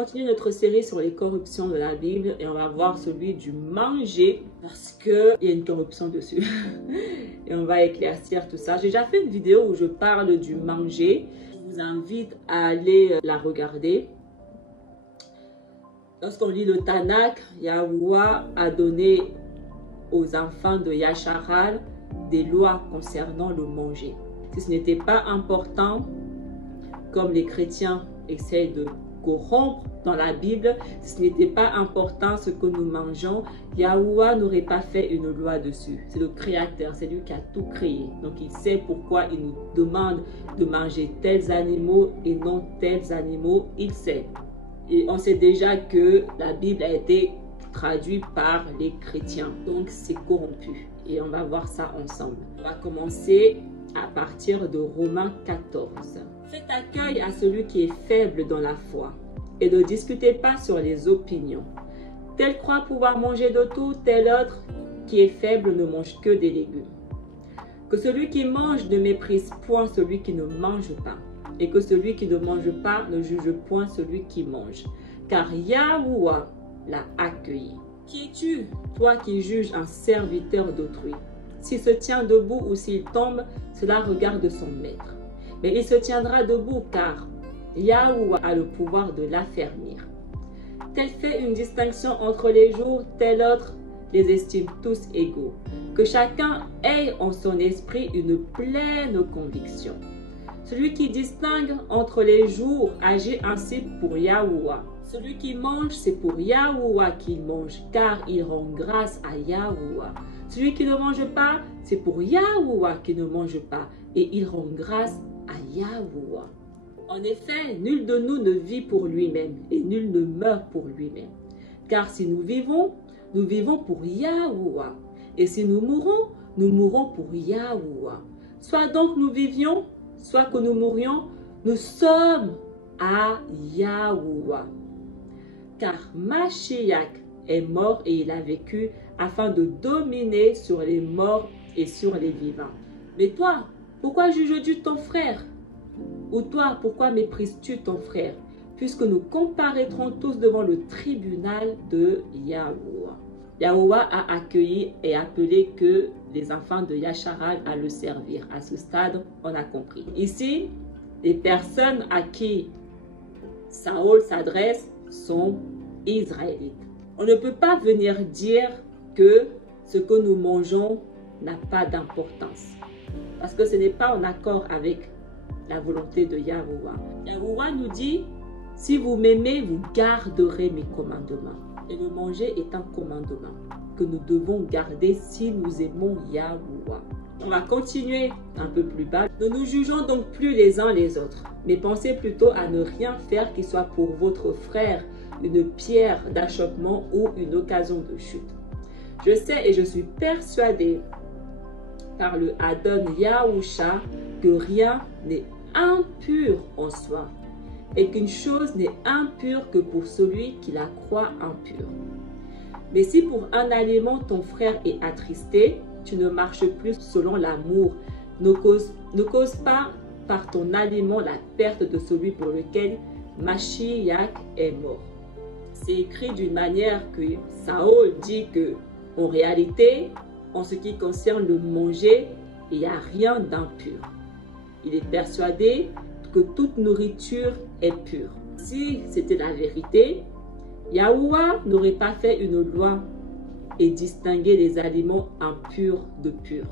continuer notre série sur les corruptions de la Bible et on va voir celui du manger parce qu'il y a une corruption dessus. Et on va éclaircir tout ça. J'ai déjà fait une vidéo où je parle du manger. Je vous invite à aller la regarder. Lorsqu'on lit le Tanakh, Yahuwah a donné aux enfants de Yasharal des lois concernant le manger. Si ce n'était pas important, comme les chrétiens essayent de corrompre dans la Bible, si ce n'était pas important ce que nous mangeons, Yahuwah n'aurait pas fait une loi dessus. C'est le Créateur, c'est lui qui a tout créé. Donc il sait pourquoi il nous demande de manger tels animaux et non tels animaux, il sait. Et on sait déjà que la Bible a été traduite par les chrétiens, donc c'est corrompu. Et on va voir ça ensemble. On va commencer à partir de Romains 14. Faites accueil à celui qui est faible dans la foi et ne discutez pas sur les opinions. Tel croit pouvoir manger de tout, tel autre qui est faible ne mange que des légumes. Que celui qui mange ne méprise point celui qui ne mange pas, et que celui qui ne mange pas ne juge point celui qui mange, car Yahuwah l'a accueilli. Qui es-tu, toi qui juges un serviteur d'autrui? S'il se tient debout ou s'il tombe, cela regarde son maître. Mais il se tiendra debout car Yahuwah a le pouvoir de l'affermir. Tel fait une distinction entre les jours, tel autre les estime tous égaux. Que chacun ait en son esprit une pleine conviction. Celui qui distingue entre les jours agit ainsi pour Yahuwah. Celui qui mange, c'est pour Yahuwah qu'il mange, car il rend grâce à Yahuwah. Celui qui ne mange pas, c'est pour Yahuwah qui ne mange pas, et il rend grâce à Yahuwah. En effet, nul de nous ne vit pour lui-même, et nul ne meurt pour lui-même. Car si nous vivons pour Yahuwah, et si nous mourrons pour Yahuwah. Soit donc nous vivions, soit que nous mourions, nous sommes à Yahuwah. Car Mashiach est mort et il a vécu afin de dominer sur les morts et sur les vivants. Mais toi, pourquoi juges-tu ton frère? Ou toi, pourquoi méprises-tu ton frère? Puisque nous comparaîtrons tous devant le tribunal de Yahuwah. Yahuwah a accueilli et appelé que les enfants de Yasharal à le servir. À ce stade, on a compris. Ici, les personnes à qui Saül s'adresse sont israélites. On ne peut pas venir dire que ce que nous mangeons n'a pas d'importance. Parce que ce n'est pas en accord avec la volonté de Yahuwah. Yahuwah nous dit, si vous m'aimez, vous garderez mes commandements. Et le manger est un commandement que nous devons garder si nous aimons Yahuwah. On va continuer un peu plus bas. Ne nous jugeons donc plus les uns les autres, mais pensez plutôt à ne rien faire qui soit pour votre frère une pierre d'achoppement ou une occasion de chute. Je sais et je suis persuadé par le Adon Yahusha que rien n'est impur en soi et qu'une chose n'est impure que pour celui qui la croit impure. Mais si pour un aliment ton frère est attristé, tu ne marches plus selon l'amour. Ne cause pas par ton aliment la perte de celui pour lequel Mashiach est mort. C'est écrit d'une manière que Saül dit que, en réalité, en ce qui concerne le manger, il n'y a rien d'impur. Il est persuadé que toute nourriture est pure. Si c'était la vérité, Yahuwah n'aurait pas fait une loi et distingué les aliments impurs de purs.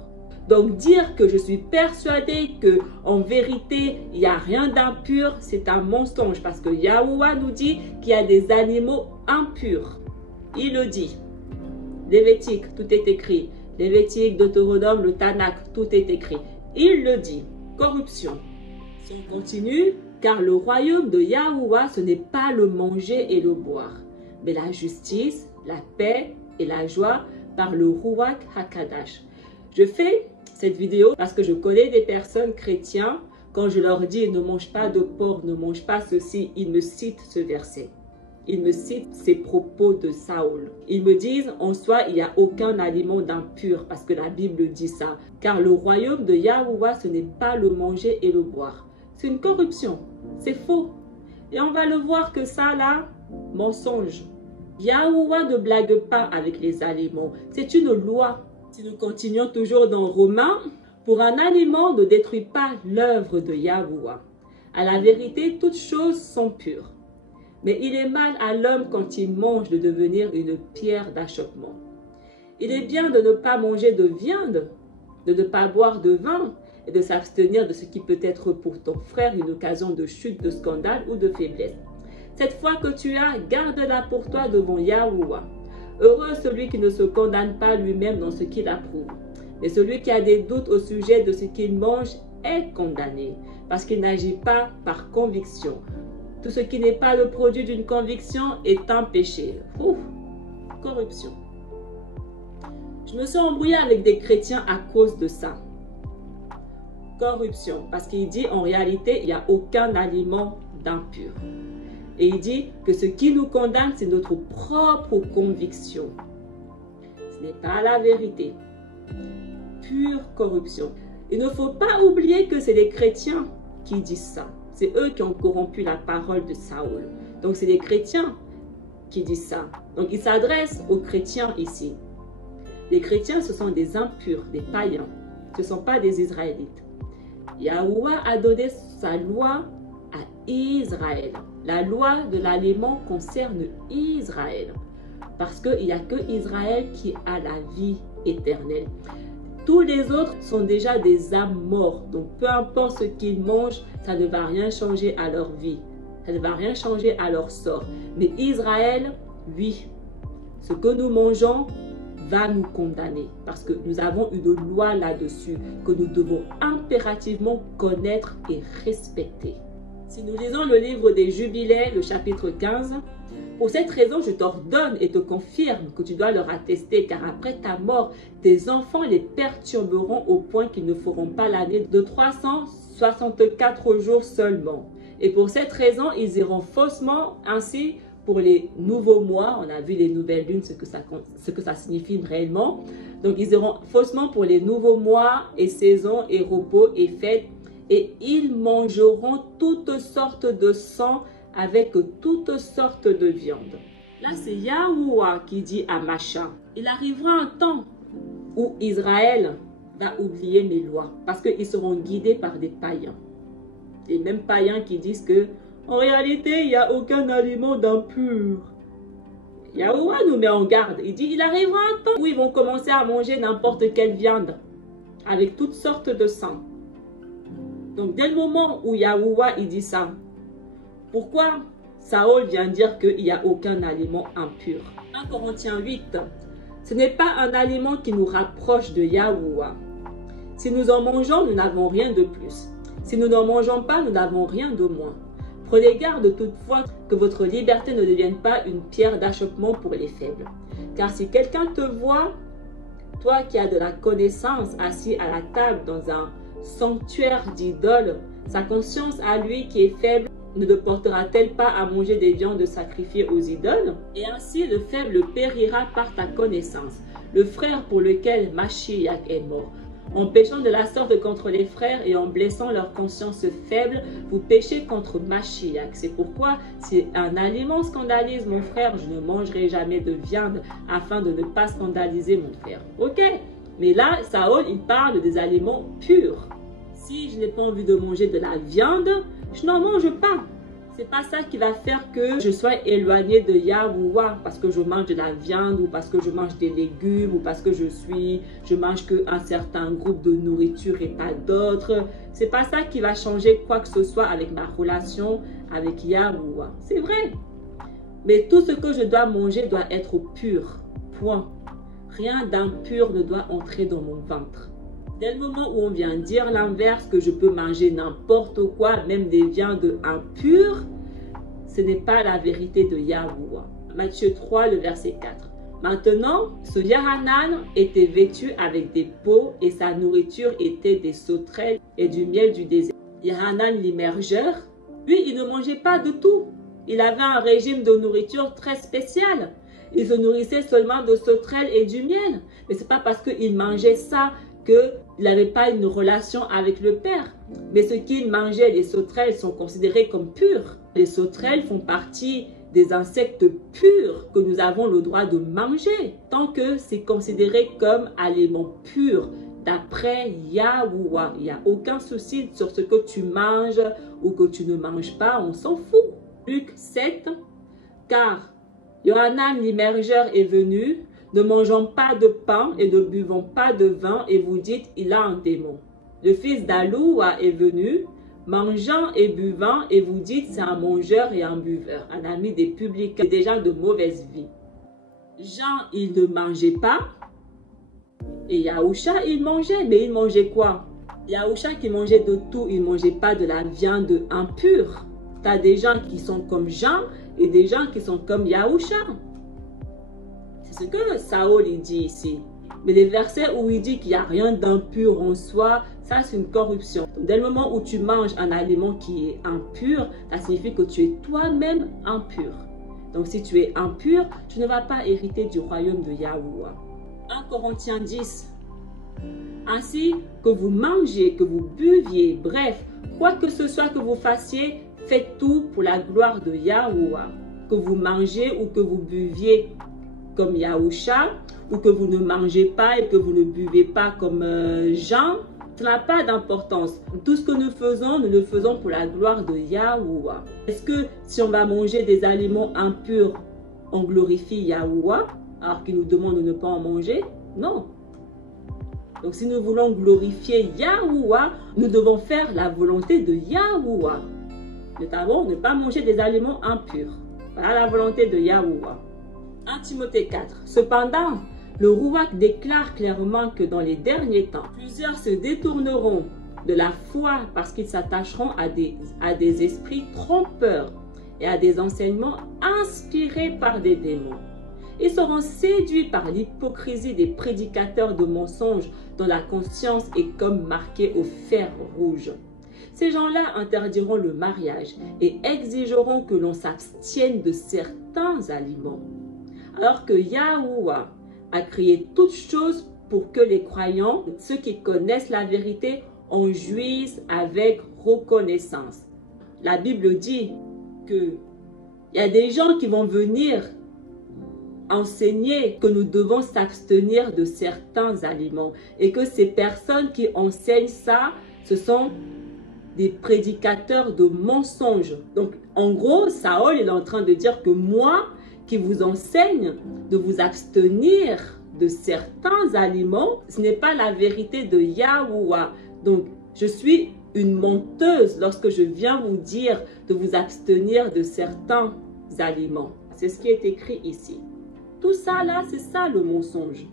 Donc dire que je suis persuadé que en vérité il n'y a rien d'impur, c'est un mensonge parce que Yahuwah nous dit qu'il y a des animaux impurs. Il le dit. Lévitique, tout est écrit. Lévitique, Deutéronome, le Tanakh, tout est écrit. Il le dit. Corruption. Si on continue, car le royaume de Yahuwah, ce n'est pas le manger et le boire, mais la justice, la paix et la joie par le Ruach HaKadash. Je fais cette vidéo parce que je connais des personnes chrétiennes, quand je leur dis ne mange pas de porc, ne mange pas ceci, ils me citent ce verset. Ils me citent ces propos de Saül. Ils me disent en soi il n'y a aucun aliment d'impur parce que la Bible dit ça. Car le royaume de Yahuwah ce n'est pas le manger et le boire. C'est une corruption. C'est faux. Et on va le voir que ça là, mensonge. Yahuwah ne blague pas avec les aliments. C'est une loi. Si nous continuons toujours dans Romains, pour un aliment ne détruit pas l'œuvre de Yahuwah. À la vérité, toutes choses sont pures. Mais il est mal à l'homme quand il mange de devenir une pierre d'achoppement. Il est bien de ne pas manger de viande, de ne pas boire de vin et de s'abstenir de ce qui peut être pour ton frère une occasion de chute, de scandale ou de faiblesse. Cette foi que tu as, garde-la pour toi devant Yahuwah. Heureux celui qui ne se condamne pas lui-même dans ce qu'il approuve. Mais celui qui a des doutes au sujet de ce qu'il mange est condamné, parce qu'il n'agit pas par conviction. Tout ce qui n'est pas le produit d'une conviction est un péché. Ouf, corruption. Je me suis embrouillée avec des chrétiens à cause de ça. Corruption, parce qu'il dit en réalité, il n'y a aucun aliment d'impur. Et il dit que ce qui nous condamne, c'est notre propre conviction. Ce n'est pas la vérité. Pure corruption. Il ne faut pas oublier que c'est les chrétiens qui disent ça. C'est eux qui ont corrompu la parole de Saül. Donc c'est les chrétiens qui disent ça. Donc il s'adresse aux chrétiens ici. Les chrétiens, ce sont des impurs, des païens. Ce ne sont pas des Israélites. Yahuwah a donné sa loi à Israël. La loi de l'aliment concerne Israël. Parce qu'il n'y a que Israël qui a la vie éternelle. Tous les autres sont déjà des âmes mortes. Donc peu importe ce qu'ils mangent, ça ne va rien changer à leur vie. Ça ne va rien changer à leur sort. Mais Israël, oui. Ce que nous mangeons va nous condamner. Parce que nous avons une loi là-dessus que nous devons impérativement connaître et respecter. Si nous lisons le livre des Jubilés, le chapitre 15, pour cette raison, je t'ordonne et te confirme que tu dois leur attester, car après ta mort, tes enfants les perturberont au point qu'ils ne feront pas l'année de 364 jours seulement. Et pour cette raison, ils iront faussement ainsi pour les nouveaux mois. On a vu les nouvelles lunes, ce que ça signifie réellement. Donc, ils iront faussement pour les nouveaux mois et saisons et repos et fêtes. Et ils mangeront toutes sortes de sang avec toutes sortes de viande. Là, c'est Yahuwah qui dit à Macha, il arrivera un temps où Israël va oublier mes lois parce qu'ils seront guidés par des païens. Les mêmes païens qui disent que en réalité, il n'y a aucun aliment d'impur. Yahuwah nous met en garde. Il dit, il arrivera un temps où ils vont commencer à manger n'importe quelle viande avec toutes sortes de sang. Donc, dès le moment où Yahuwah il dit ça, pourquoi Saül vient dire qu'il n'y a aucun aliment impur? 1 Corinthiens 8, ce n'est pas un aliment qui nous rapproche de Yahuwah. Si nous en mangeons, nous n'avons rien de plus. Si nous n'en mangeons pas, nous n'avons rien de moins. Prenez garde toutefois que votre liberté ne devienne pas une pierre d'achoppement pour les faibles. Car si quelqu'un te voit, toi qui as de la connaissance assis à la table dans un sanctuaire d'idoles, sa conscience à lui qui est faible ne te portera-t-elle pas à manger des viandes sacrifiées aux idoles? Et ainsi le faible périra par ta connaissance, le frère pour lequel Mashiach est mort. En péchant de la sorte contre les frères et en blessant leur conscience faible, vous péchez contre Mashiach. C'est pourquoi si un aliment scandalise mon frère, je ne mangerai jamais de viande afin de ne pas scandaliser mon frère. Ok? Mais là, Saül, il parle des aliments purs. Si je n'ai pas envie de manger de la viande, je n'en mange pas. C'est pas ça qui va faire que je sois éloigné de Yahuwah parce que je mange de la viande ou parce que je mange des légumes ou parce que je mange qu'un certain groupe de nourriture et pas d'autres. C'est pas ça qui va changer quoi que ce soit avec ma relation avec Yahuwah. C'est vrai. Mais tout ce que je dois manger doit être pur. Point. Rien d'impur ne doit entrer dans mon ventre. Dès le moment où on vient dire l'inverse, que je peux manger n'importe quoi, même des viandes impures, ce n'est pas la vérité de Yahuwah. Matthieu 3, le verset 4. Maintenant, ce Yahanan était vêtu avec des peaux et sa nourriture était des sauterelles et du miel du désert. Yahanan l'immergeur, lui, il ne mangeait pas de tout. Il avait un régime de nourriture très spécial. Il se nourrissait seulement de sauterelles et du miel. Mais ce n'est pas parce qu'il mangeait ça qu'il n'avait pas une relation avec le Père. Mais ce qu'il mangeait, les sauterelles sont considérées comme pures. Les sauterelles font partie des insectes purs que nous avons le droit de manger, tant que c'est considéré comme aliment pur d'après Yahuwah. Il n'y a aucun souci sur ce que tu manges ou que tu ne manges pas, on s'en fout. Luc 7, car Yohanan l'immergeur est venu, ne mangeons pas de pain et ne buvons pas de vin, et vous dites, il a un démon. Le fils d'Aloua est venu, mangeant et buvant, et vous dites, c'est un mangeur et un buveur, un ami des publicains, des gens de mauvaise vie. Jean, il ne mangeait pas, et Yahusha, il mangeait, mais il mangeait quoi? Yahusha qui mangeait de tout, il ne mangeait pas de la viande impure. Tu as des gens qui sont comme Jean, et des gens qui sont comme Yahusha. C'est ce que Saül il dit ici. Mais les versets où il dit qu'il n'y a rien d'impur en soi, ça c'est une corruption. Donc, dès le moment où tu manges un aliment qui est impur, ça signifie que tu es toi-même impur. Donc si tu es impur, tu ne vas pas hériter du royaume de Yahuwah. 1 Corinthiens 10. Ainsi que vous mangiez, que vous buviez, bref, quoi que ce soit que vous fassiez, faites tout pour la gloire de Yahuwah. Que vous mangez ou que vous buviez comme Yahusha, ou que vous ne mangez pas et que vous ne buvez pas comme Jean, ça n'a pas d'importance. Tout ce que nous le faisons pour la gloire de Yahuwah. Est-ce que si on va manger des aliments impurs, on glorifie Yahuwah, alors qu'il nous demande de ne pas en manger? Non. Donc si nous voulons glorifier Yahuwah, nous devons faire la volonté de Yahuwah. Notamment, ne pas manger des aliments impurs. Voilà la volonté de Yahuwah. 1 Timothée 4. Cependant, le Ruach déclare clairement que dans les derniers temps, plusieurs se détourneront de la foi parce qu'ils s'attacheront à des esprits trompeurs et à des enseignements inspirés par des démons. Ils seront séduits par l'hypocrisie des prédicateurs de mensonges dont la conscience est comme marquée au fer rouge. Ces gens-là interdiront le mariage et exigeront que l'on s'abstienne de certains aliments. Alors que Yahuwah a créé toutes choses pour que les croyants, ceux qui connaissent la vérité, en jouissent avec reconnaissance. La Bible dit qu'il y a des gens qui vont venir enseigner que nous devons s'abstenir de certains aliments et que ces personnes qui enseignent ça, ce sont des prédicateurs de mensonges. Donc, en gros, Saül est en train de dire que moi, qui vous enseigne de vous abstenir de certains aliments, ce n'est pas la vérité de Yahuwah. Donc, je suis une menteuse lorsque je viens vous dire de vous abstenir de certains aliments. C'est ce qui est écrit ici. Tout ça là, c'est ça le mensonge.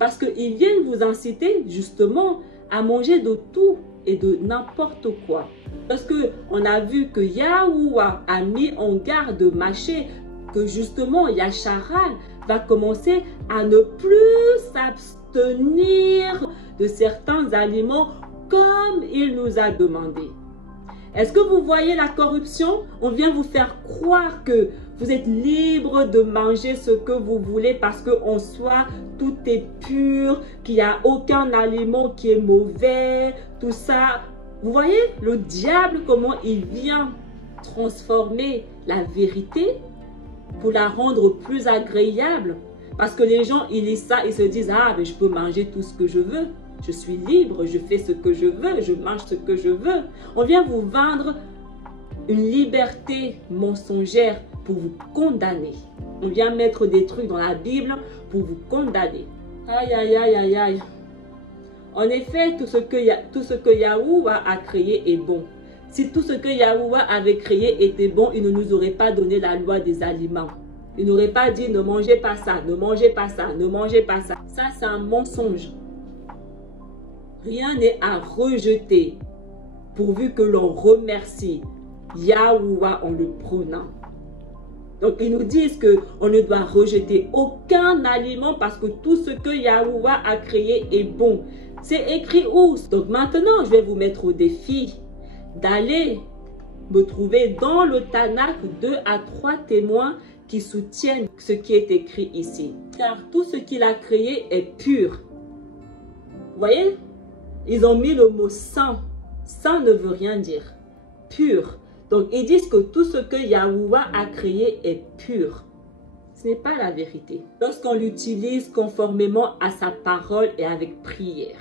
Parce qu'ils viennent vous inciter justement à manger de tout et de n'importe quoi. Parce qu'on a vu que Yahuwah a mis en garde Maché que justement Yasharal va commencer à ne plus s'abstenir de certains aliments comme il nous a demandé. Est-ce que vous voyez la corruption? On vient vous faire croire que vous êtes libre de manger ce que vous voulez parce qu'en soi, tout est pur, qu'il n'y a aucun aliment qui est mauvais, tout ça. Vous voyez le diable, comment il vient transformer la vérité pour la rendre plus agréable. Parce que les gens, ils lisent ça, ils se disent, ah, mais je peux manger tout ce que je veux. Je suis libre, je fais ce que je veux, je mange ce que je veux. On vient vous vendre une liberté mensongère pour vous condamner. On vient mettre des trucs dans la Bible pour vous condamner. Aïe, aïe, aïe, aïe, aïe. En effet, tout ce que Yahuwah a créé est bon. Si tout ce que Yahuwah avait créé était bon, il ne nous aurait pas donné la loi des aliments. Il n'aurait pas dit ne mangez pas ça, ne mangez pas ça, ne mangez pas ça. Ça, c'est un mensonge. Rien n'est à rejeter pourvu que l'on remercie Yahuwah en le prenant. Donc, ils nous disent qu'on ne doit rejeter aucun aliment parce que tout ce que Yahuwah a créé est bon. C'est écrit où? Donc, maintenant, je vais vous mettre au défi d'aller me trouver dans le Tanakh 2 à 3 témoins qui soutiennent ce qui est écrit ici. Car tout ce qu'il a créé est pur. Vous voyez? Ils ont mis le mot saint. Saint ne veut rien dire. Pur. Donc, ils disent que tout ce que Yahuwah a créé est pur. Ce n'est pas la vérité. Lorsqu'on l'utilise conformément à sa parole et avec prière.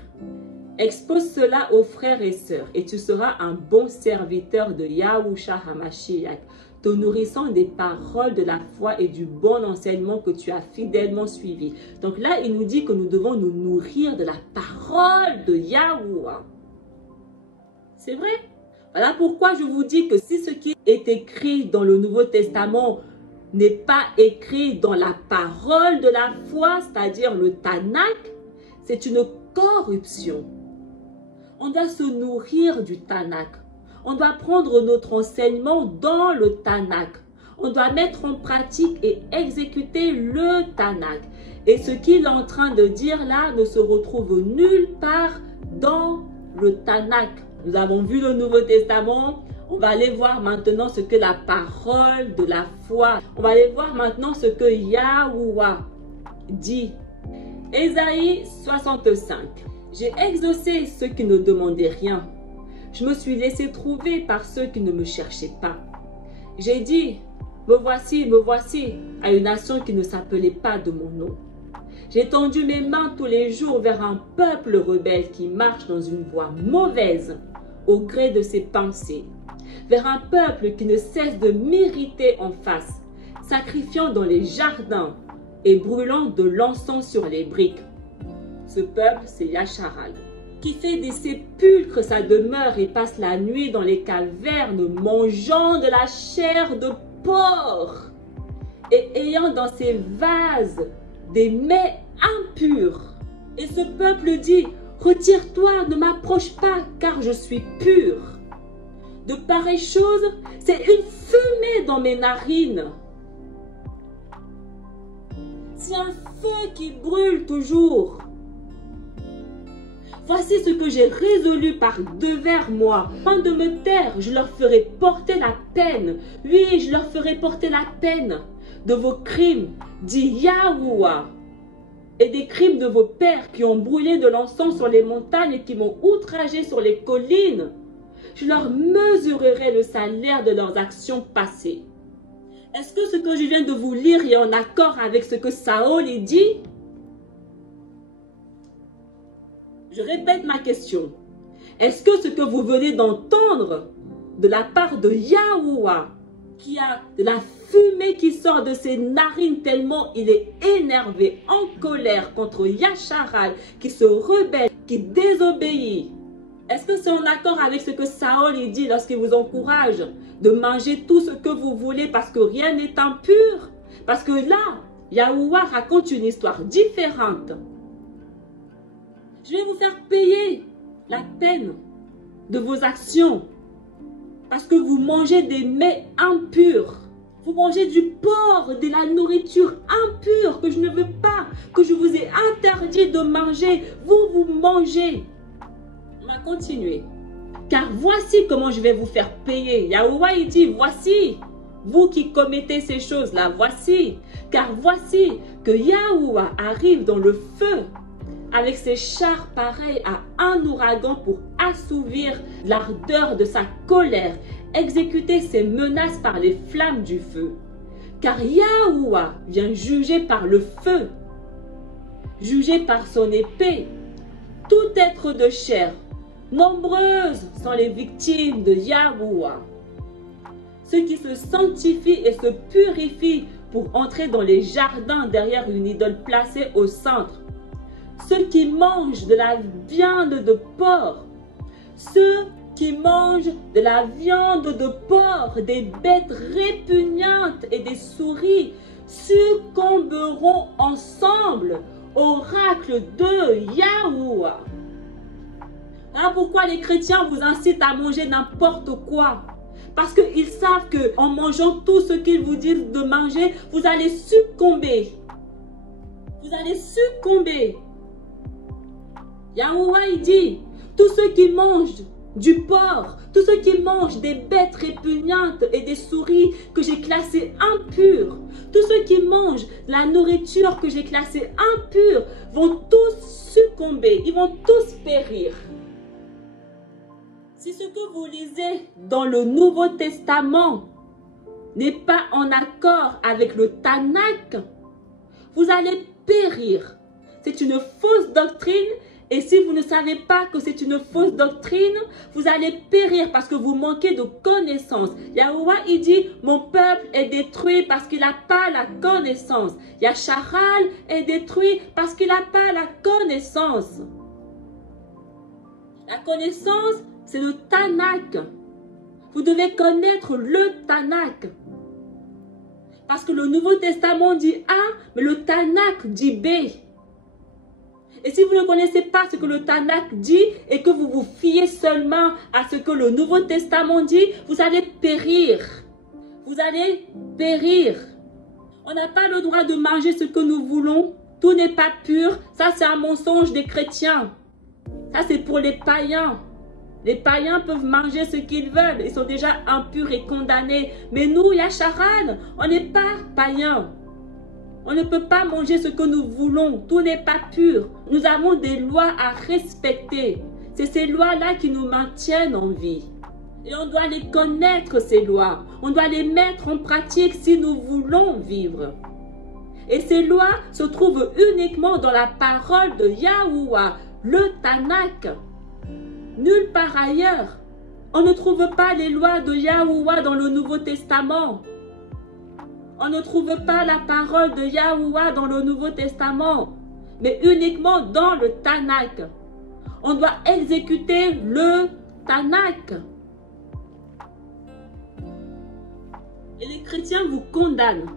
Expose cela aux frères et sœurs et tu seras un bon serviteur de Yahushua HaMashiach, te nourrissant des paroles de la foi et du bon enseignement que tu as fidèlement suivi. Donc là, il nous dit que nous devons nous nourrir de la parole de Yahuwah. C'est vrai. Voilà pourquoi je vous dis que si ce qui est écrit dans le Nouveau Testament n'est pas écrit dans la parole de la foi, c'est-à-dire le Tanakh, c'est une corruption. On doit se nourrir du Tanakh. On doit prendre notre enseignement dans le Tanakh. On doit mettre en pratique et exécuter le Tanakh. Et ce qu'il est en train de dire là ne se retrouve nulle part dans le Tanakh. Nous avons vu le Nouveau Testament. On va aller voir maintenant ce que la parole de la foi. On va aller voir maintenant ce que Yahuwah dit. Ésaïe 65. J'ai exaucé ceux qui ne demandaient rien. Je me suis laissé trouver par ceux qui ne me cherchaient pas. J'ai dit, me voici, à une nation qui ne s'appelait pas de mon nom. J'ai tendu mes mains tous les jours vers un peuple rebelle qui marche dans une voie mauvaise, au gré de ses pensées. Vers un peuple qui ne cesse de m'irriter en face, sacrifiant dans les jardins et brûlant de l'encens sur les briques. Ce peuple, c'est Yasharal, qui fait des sépulcres sa demeure et passe la nuit dans les cavernes, mangeant de la chair de porc et ayant dans ses vases des mets impurs. Et ce peuple dit, retire-toi, ne m'approche pas, car je suis pur. De pareilles choses, c'est une fumée dans mes narines. C'est un feu qui brûle toujours. Voici ce que j'ai résolu par devers moi. Avant de me taire, je leur ferai porter la peine. Oui, je leur ferai porter la peine de vos crimes, dit Yahuwah, et des crimes de vos pères qui ont brûlé de l'encens sur les montagnes et qui m'ont outragé sur les collines. Je leur mesurerai le salaire de leurs actions passées. Est-ce que ce que je viens de vous lire est en accord avec ce que Saül dit? Je répète ma question. Est-ce que ce que vous venez d'entendre de la part de Yahuwah, qui a de la fumée qui sort de ses narines tellement il est énervé, en colère contre Yasharal, qui se rebelle, qui désobéit, est-ce que c'est en accord avec ce que Saül dit lorsqu'il vous encourage de manger tout ce que vous voulez parce que rien n'est impur? Parce que là, Yahuwah raconte une histoire différente. Je vais vous faire payer la peine de vos actions parce que vous mangez des mets impurs. Vous mangez du porc, de la nourriture impure que je ne veux pas, que je vous ai interdit de manger. Vous mangez. On va continuer. Car voici comment je vais vous faire payer. Yahuwah il dit, voici, vous qui commettez ces choses-là, voici. Car voici que Yahuwah arrive dans le feu avec ses chars pareils à un ouragan pour assouvir l'ardeur de sa colère, exécuter ses menaces par les flammes du feu. Car Yahuwah vient juger par le feu, juger par son épée, tout être de chair. Nombreuses sont les victimes de Yahuwah, ceux qui se sanctifient et se purifient pour entrer dans les jardins derrière une idole placée au centre. Ceux qui mangent de la viande de porc, ceux qui mangent de la viande de porc, des bêtes répugnantes et des souris succomberont ensemble, oracle de Yahuwah. Voilà pourquoi les chrétiens vous incitent à manger n'importe quoi. Parce qu'ils savent qu'en mangeant tout ce qu'ils vous disent de manger, vous allez succomber. Vous allez succomber. Yahuwah il dit, tous ceux qui mangent du porc, tous ceux qui mangent des bêtes répugnantes et des souris que j'ai classées impures, tous ceux qui mangent la nourriture que j'ai classée impure vont tous succomber, ils vont tous périr. Si ce que vous lisez dans le Nouveau Testament n'est pas en accord avec le Tanakh, vous allez périr. C'est une fausse doctrine et si vous ne savez pas que c'est une fausse doctrine, vous allez périr parce que vous manquez de connaissance. Yahuwah, il dit, mon peuple est détruit parce qu'il n'a pas la connaissance. Yasharal est détruit parce qu'il n'a pas la connaissance. La connaissance, c'est le Tanakh. Vous devez connaître le Tanakh. Parce que le Nouveau Testament dit A, mais le Tanakh dit B. Et si vous ne connaissez pas ce que le Tanakh dit et que vous vous fiez seulement à ce que le Nouveau Testament dit, vous allez périr. Vous allez périr. On n'a pas le droit de manger ce que nous voulons. Tout n'est pas pur. Ça, c'est un mensonge des chrétiens. Ça, c'est pour les païens. Les païens peuvent manger ce qu'ils veulent. Ils sont déjà impurs et condamnés. Mais nous, Yasharal, on n'est pas païens. On ne peut pas manger ce que nous voulons. Tout n'est pas pur. Nous avons des lois à respecter. C'est ces lois-là qui nous maintiennent en vie. Et on doit les connaître, ces lois. On doit les mettre en pratique si nous voulons vivre. Et ces lois se trouvent uniquement dans la parole de Yahuwah, le Tanakh. Nulle part ailleurs. On ne trouve pas les lois de Yahuwah dans le Nouveau Testament. On ne trouve pas la parole de Yahuwah dans le Nouveau Testament, mais uniquement dans le Tanakh. On doit exécuter le Tanakh. Et les chrétiens vous condamnent.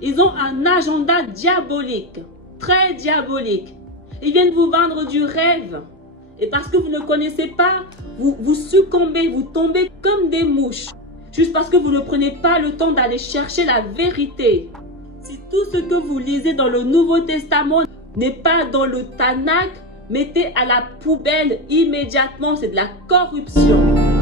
Ils ont un agenda diabolique, très diabolique. Ils viennent vous vendre du rêve. Et parce que vous ne connaissez pas, vous succombez, vous tombez comme des mouches. Juste parce que vous ne prenez pas le temps d'aller chercher la vérité. Si tout ce que vous lisez dans le Nouveau Testament n'est pas dans le Tanakh, mettez à la poubelle immédiatement, c'est de la corruption.